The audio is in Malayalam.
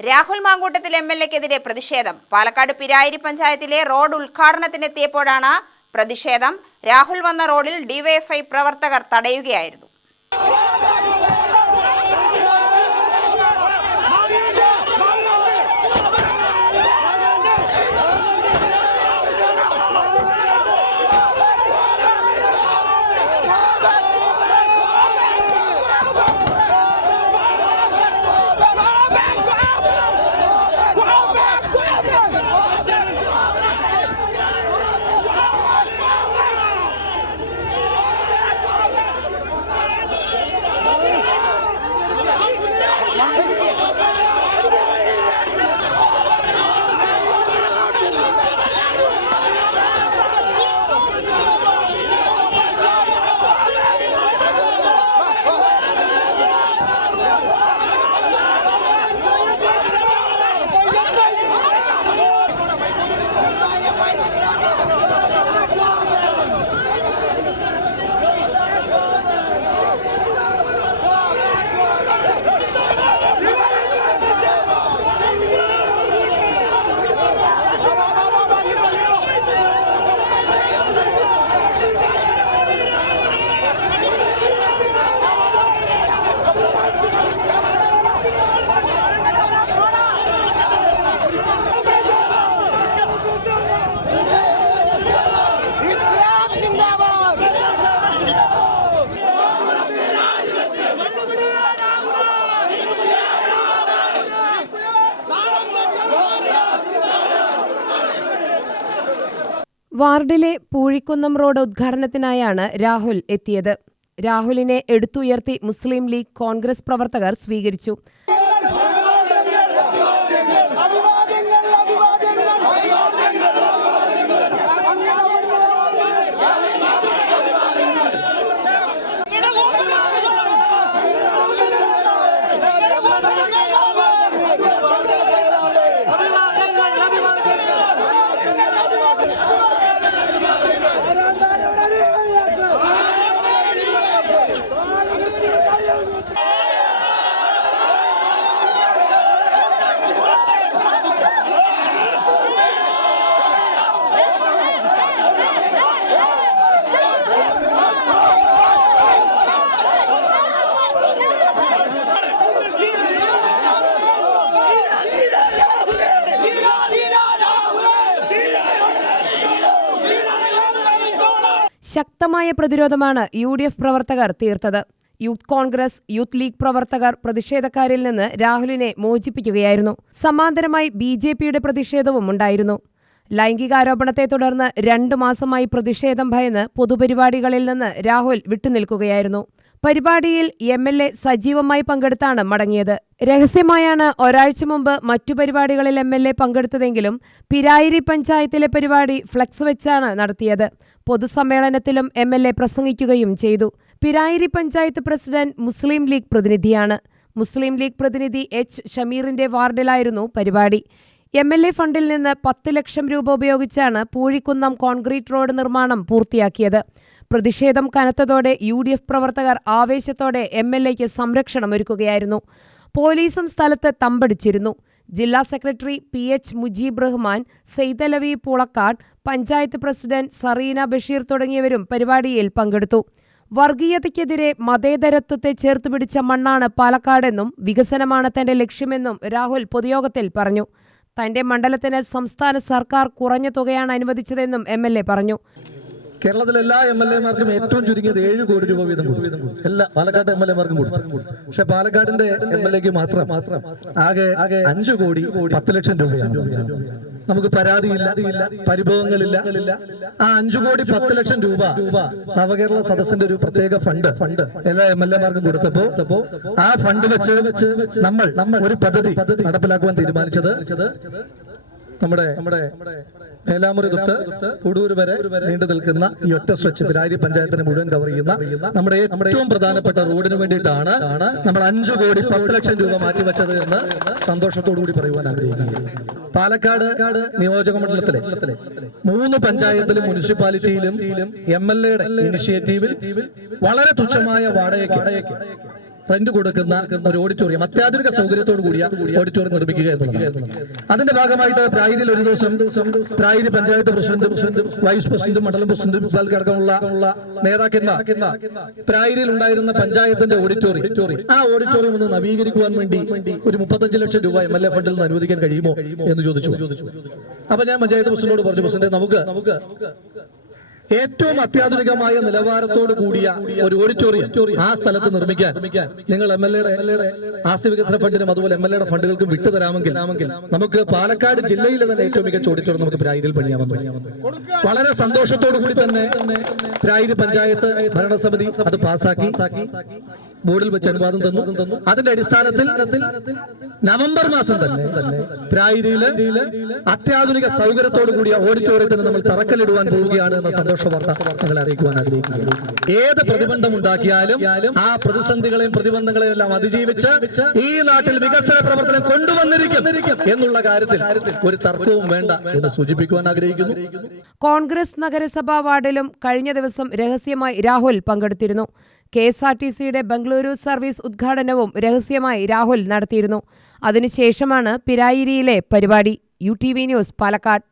രാഹുൽ മാങ്കൂട്ടത്തിൽ എം എൽ എക്കെതിരെ പ്രതിഷേധം. പാലക്കാട് പിരായിരി പഞ്ചായത്തിലെ റോഡ് ഉദ്ഘാടനത്തിനെത്തിയപ്പോഴാണ് പ്രതിഷേധം. രാഹുൽ വന്ന റോഡിൽ ഡിവൈഎഫ്ഐ പ്രവർത്തകർ തടയുകയായിരുന്നു. വാർഡിലെ പൂഴിക്കുന്നം റോഡ് ഉദ്ഘാടനത്തിനായാണ് രാഹുൽ എത്തിയത്. രാഹുലിനെ എടുത്തുയർത്തി മുസ്ലിം ലീഗ് കോൺഗ്രസ് പ്രവർത്തകർ സ്വീകരിച്ചു. ശക്തമായ പ്രതിരോധമാണ് യു ഡി എഫ് പ്രവർത്തകർ തീർത്തത്. യൂത്ത് കോൺഗ്രസ് യൂത്ത് ലീഗ് പ്രവർത്തകർ പ്രതിഷേധക്കാരിൽ നിന്ന് രാഹുലിനെ മോചിപ്പിക്കുകയായിരുന്നു. സമാന്തരമായി ബി ജെ പിയുടെ പ്രതിഷേധവും ഉണ്ടായിരുന്നു. ലൈംഗികാരോപണത്തെ തുടർന്ന് രണ്ടു മാസമായി പ്രതിഷേധം ഭയന്ന് പൊതുപരിപാടികളിൽ നിന്ന് രാഹുൽ വിട്ടുനിൽക്കുകയായിരുന്നു. പരിപാടിയിൽ എം എൽ എ സജീവമായി പങ്കെടുത്താണ് മടങ്ങിയത്. രഹസ്യമായാണ് ഒരാഴ്ച മുമ്പ് മറ്റു പരിപാടികളിൽ എം എൽ എ പങ്കെടുത്തതെങ്കിലും പിരായിരി പഞ്ചായത്തിലെ പരിപാടി ഫ്ലക്സ് വെച്ചാണ് നടത്തിയത്. പൊതുസമ്മേളനത്തിലും എം എൽ എ പ്രസംഗിക്കുകയും ചെയ്തു. പിരായിരി പഞ്ചായത്ത് പ്രസിഡന്റ് മുസ്ലിം ലീഗ് പ്രതിനിധിയാണ്. മുസ്ലിം ലീഗ് പ്രതിനിധി എച്ച് ഷമീറിന്റെ വാർഡിലായിരുന്നു പരിപാടി. എം എൽ എ ഫണ്ടിൽ നിന്ന് പത്ത് ലക്ഷം രൂപ ഉപയോഗിച്ചാണ് പൂഴിക്കുന്നം കോൺക്രീറ്റ് റോഡ് നിർമ്മാണം പൂർത്തിയാക്കിയത്. പ്രതിഷേധം കനത്തതോടെ യു ഡി എഫ് പ്രവർത്തകർ ആവേശത്തോടെ എം എൽ എക്ക് സംരക്ഷണം ഒരുക്കുകയായിരുന്നു പോലീസും സ്ഥലത്ത് തമ്പടിച്ചിരുന്നു. ജില്ലാ secretary P H Mujeeb Rahman Saithalavi Poolakkad panchayat president Sareena Basheer തുടങ്ങിയവരും പരിപാടിയിൽ പങ്കെടുത്തു. വർഗീയതയ്ക്കെതിരെ മതേതരത്വത്തെ ചേർത്തുപിടിച്ച മണ്ണാണ് പാലക്കാടെന്നും വികസനമാണ് തന്റെ ലക്ഷ്യമെന്നും രാഹുൽ പൊതുയോഗത്തിൽ പറഞ്ഞു. തന്റെ മണ്ഡലത്തിന് സംസ്ഥാന സർക്കാർ കുറഞ്ഞ തുകയാണ് അനുവദിച്ചതെന്നും എം പറഞ്ഞു. കേരളത്തിലെ എല്ലാ എം എൽ എമാർക്കും ഏറ്റവും ചുരുങ്ങിയത് ഏഴ് കോടി രൂപ വീതം കൊടുത്തു. എല്ലാ പാലക്കാട് എം എൽ എമാർക്കും കൊടുത്തു. പക്ഷെ പാലക്കാടിന്റെ എം എൽ എക്ക് മാത്രം ആകെ ആകെ അഞ്ചു കോടി പത്ത് ലക്ഷം രൂപയാണ്. നമുക്ക് പരാതിയില്ല പരിഭവങ്ങളില്ല. ആ അഞ്ചു കോടി പത്ത് ലക്ഷം രൂപ നവകേരള സദസ്സിന്റെ ഒരു പ്രത്യേക ഫണ്ട് ഫണ്ട് എല്ലാ എം എൽ എമാർക്കും കൊടുത്തപ്പോ ആ ഫണ്ട് വെച്ച് നമ്മൾ നമ്മൾ ഒരു പദ്ധതി നടപ്പിലാക്കുവാൻ തീരുമാനിച്ചത് നമ്മുടെ നമ്മുടെ മേലാമുറി തൊട്ട് ഉടൂർ വരെ നീണ്ടു നിൽക്കുന്ന ഈ ഒറ്റ സ്ട്രെച്ച് പിരാരി പഞ്ചായത്തിനെ മുഴുവൻ കവർ ചെയ്യുന്ന നമ്മുടെ ഏറ്റവും പ്രധാനപ്പെട്ട റോഡിന് വേണ്ടിയിട്ടാണ് നമ്മൾ അഞ്ചു കോടി പത്ത് ലക്ഷം രൂപ മാറ്റിവെച്ചത് എന്ന് സന്തോഷത്തോടു കൂടി പറയുവാൻ ആഗ്രഹിക്കുകയാണ് പാലക്കാട് നിയോജക മണ്ഡലത്തിലെ മൂന്ന് പഞ്ചായത്തിലും മുനിസിപ്പാലിറ്റിയിലും എം എൽ എയുടെ ഇനിഷ്യേറ്റീവിൽ വളരെ തുച്ഛമായ വാടകയ്ക്ക് റെന്റ് കൊടുക്കുന്ന ഒരു ഓഡിറ്റോറിയം അത്യാധുനിക സൗകര്യത്തോടു കൂടിയ ഓഡിറ്റോറിയം നിർമ്മിക്കുക എന്നുള്ളതാണ്. അതിന്റെ ഭാഗമായിട്ട് പ്രായിരിൽ ഒരു ദിവസം Pirayiri panchayat president vice president മണ്ഡലം പ്രസിഡന്റ് അടക്കമുള്ള നേതാക്കന്മാർ പ്രായിരിൽ ഉണ്ടായിരുന്ന പഞ്ചായത്തിന്റെ ഓഡിറ്റോറിയം ആ ഓഡിറ്റോറിയം ഒന്ന് നവീകരിക്കുവാൻ വേണ്ടി ഒരു മുപ്പത്തഞ്ച് ലക്ഷം രൂപ എം എൽ എ ഫണ്ടിൽ നിന്ന് അനുവദിക്കാൻ കഴിയുമോ എന്ന് ചോദിച്ചു. അപ്പൊ ഞാൻ പഞ്ചായത്ത് പ്രസിഡന്റോട് പറഞ്ഞു പ്രസിഡന്റ് നമുക്ക് ഏറ്റവും അത്യാധുനികമായ നിലവാരത്തോട് കൂടിയ ഒരു ഓഡിറ്റോറിയം ആ സ്ഥലത്ത് നിർമ്മിക്കാൻ നിങ്ങൾ എം എൽ എയുടെ ആസ്തി വികസന ഫണ്ടിനും അതുപോലെ എം എൽ എയുടെ ഫണ്ടുകൾക്കും വിട്ടുതരാമെങ്കിൽ നമുക്ക് പാലക്കാട് ജില്ലയിലെ തന്നെ ഏറ്റവും മികച്ച ഓഡിറ്റോറിയം നമുക്ക് പ്രായിരിൽ പണിയാമെന്ന് വളരെ സന്തോഷത്തോടു കൂടി തന്നെ പ്രായിരി പഞ്ചായത്ത് ഭരണസമിതി അത് പാസാക്കി ബോർഡിൽ വെച്ച് അനുവാദം തന്നു. അതിന്റെ അടിസ്ഥാനത്തിൽ നവംബർ മാസം തന്നെ പ്രായിരിയിൽ അത്യാധുനിക സൗകര്യത്തോടു കൂടിയ ഓഡിറ്റോറിയത്തിന് നമ്മൾ തറക്കല്ലിടുവാൻ പോവുകയാണ് എന്ന സന്തോഷ വാർത്ത നിങ്ങളെ അറിയിക്കുവാൻ ആഗ്രഹിക്കുന്നു. ഏത് പ്രതിബന്ധം ഉണ്ടാക്കിയാലും ആ പ്രതിസന്ധികളെയും പ്രതിബന്ധങ്ങളെയും എല്ലാം അതിജീവിച്ച് ഈ നാട്ടിൽ വികസന പ്രവർത്തനം കൊണ്ടുവന്നിരിക്കും എന്നുള്ള കാര്യത്തിൽ ഒരു തർക്കവും വേണ്ട എന്ന് സൂചിപ്പിക്കുവാൻ ആഗ്രഹിക്കുന്നു. കോൺഗ്രസ് നഗരസഭാ വാർഡിലും കഴിഞ്ഞ ദിവസം രഹസ്യമായി രാഹുൽ പങ്കെടുത്തിരുന്നു. കെ എസ് ആർ ടി സിയുടെ ബംഗളൂരു സർവീസ് ഉദ്ഘാടനവും രഹസ്യമായി രാഹുൽ നടത്തിയിരുന്നു. അതിനുശേഷമാണ് പിരായിരിയിലെ പരിപാടി. U T V news Palakkad.